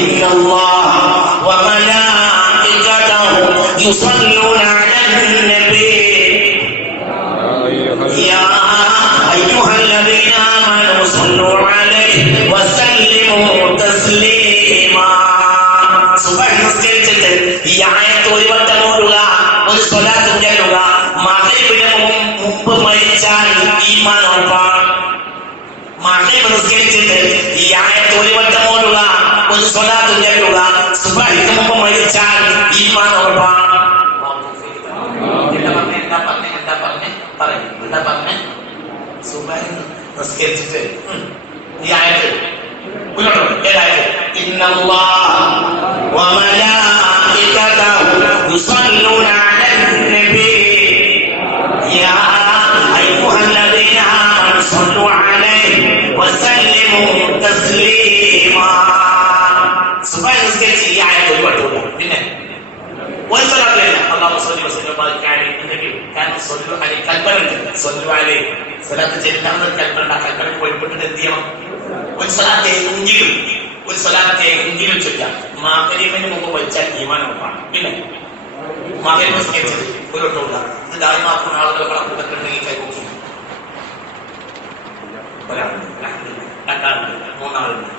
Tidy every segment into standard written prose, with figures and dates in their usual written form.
ഇന്നല്ലാഹ വമലായികതഹു യുസല്ലൂന അലൻ നബി യാ അയ്യുഹല്ലദീന ആമനൂ സല്ലു അലൈഹി വസല്ലിമു തസ്ലീമാ. സുബ്ഹാന നിസ്കരിച്ചിട്ട് ഈ ആയത്ത് ഒരു വട്ടം ഓതുക, ഒരു സ്വലാത്ത് ചൊല്ലുക. മഗ്‌രിബിന് മുമ്പ് മരിച്ചാൽ ഈമാൻ ഉറപ്പാണ്. മഗ്‌രിബ് നിസ്കരിച്ചിട്ട് ഈ ആയത്ത് ഒരു വട്ടം ഓതുക, ഒരു സ്വലാത്ത് ചൊല്ലുക. സുബ്ഹിക്ക് മുമ്പ് മരിച്ചാൽ ഈമാൻ ഉറപ്പാണ്. സുബ്ഹി നിസ്കരിച്ചിട്ട് ഈ ആയത്ത് ഇന്നല്ലാഹ വമലായികതഹു യുസല്ലൂന അലൻ നബി യാ അയ്യുഹല്ലദീന ആമനൂ സല്ലു അലൈഹി വസല്ലിമു തസ്ലീമാ. സുബ്ഹി നിസ്കരിച്ച് ഈ ആയത്ത് ഒരു വട്ടം ഓതുക. പിന്നെ ഒരു സ്വലാത്തില്ല. അല്ലാഹു സ്വല്ലി വസല്ലം ബാരിക അലൈഹി നബി കാരണം സ്വല്ലു അലൈഹി കൽപ്പനയുണ്ട്. സ്വല്ലു അലൈഹി സ്വലാത്ത് ചെല്ലാമെന്ന് കൽപ്പന. കൽപ്പനക്ക് വഴിപ്പെട്ടിട്ട് എന്ത് ചെയ്യണം? ഒരു സ്വലാത്തെങ്കിലും ചൊല്ലാം. മഗ്‌രിബിന് മുമ്പ് മരിച്ചാൽ ഈമാൻ ഉറപ്പാണ്. പിന്നെ മഗ്‌രിബ് നിസ്കരിച്ചത് ഒരു വട്ടം ഇത് ദായിമാക്കുന്ന ആളുകൾ കൂട്ടത്തിലുണ്ടെങ്കിൽ കൈകൂക്കി. ഒരാളുണ്ട്, രണ്ടാളുണ്ട്, മൂന്നാളുണ്ട്,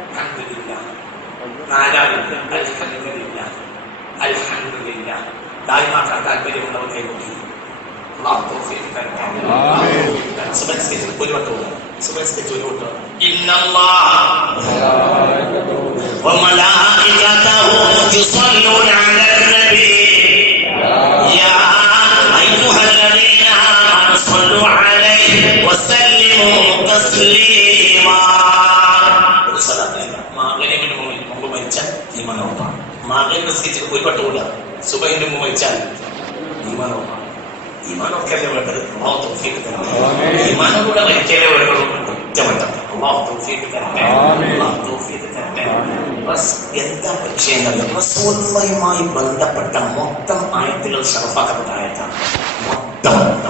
അൽഹംദുലില്ലാഹ്, നാലാളുണ്ട്, അൽഹംദുലില്ലാഹ്, അൽഹംദുലില്ലാഹ്. ദായിമാക്കാൻ താല്പര്യമുള്ളവർ കൈകൂക്കി. ഒരു വട്ടം ഇന്നല്ലാഹ വമലായികതഹു യുസല്ലൂന അലൻ നബി യാ അയ്യുഹല്ലദീന ആമനൂ സല്ലു അലൈഹി വസല്ലിമു തസ്ലീമാ. ഒരു സ്വലാത്തില്ല. മഗ്‌രിബിന് മുമ്പ് മരിച്ചാൽ ഈമാൻ ഉറപ്പാണ്. മഗ്‌രിബ് നിസ്കരിച്ചിട്ട് ഒരു വട്ടം ഓതുക. സുബ്ഹിന്റെ മുമ്പ് മരിച്ചാൽ ഈമാൻ ഉറപ്പാണ്. ഈമാനൊക്കെയല്ലേ വേണ്ടത്? അല്ലാഹു തൗഫീഖ് തരട്ടെ. ഈമാനോടെ മരിക്കലേ വേണ്ടത്. കുറ്റമറ്റം അല്ലാഹു തൗഫീഖ് തരട്ടെ. അല്ലാഹു തൗഫീഖ് തരട്ടെ. എന്താ വിഷയങ്ങളിൽ റസൂലുള്ളാഹിയുമായി ബന്ധപ്പെട്ട മൊത്തം ആയത്തുകൾ ശറഫാക്കപ്പെട്ട ആയത്താണ്. മൊത്തം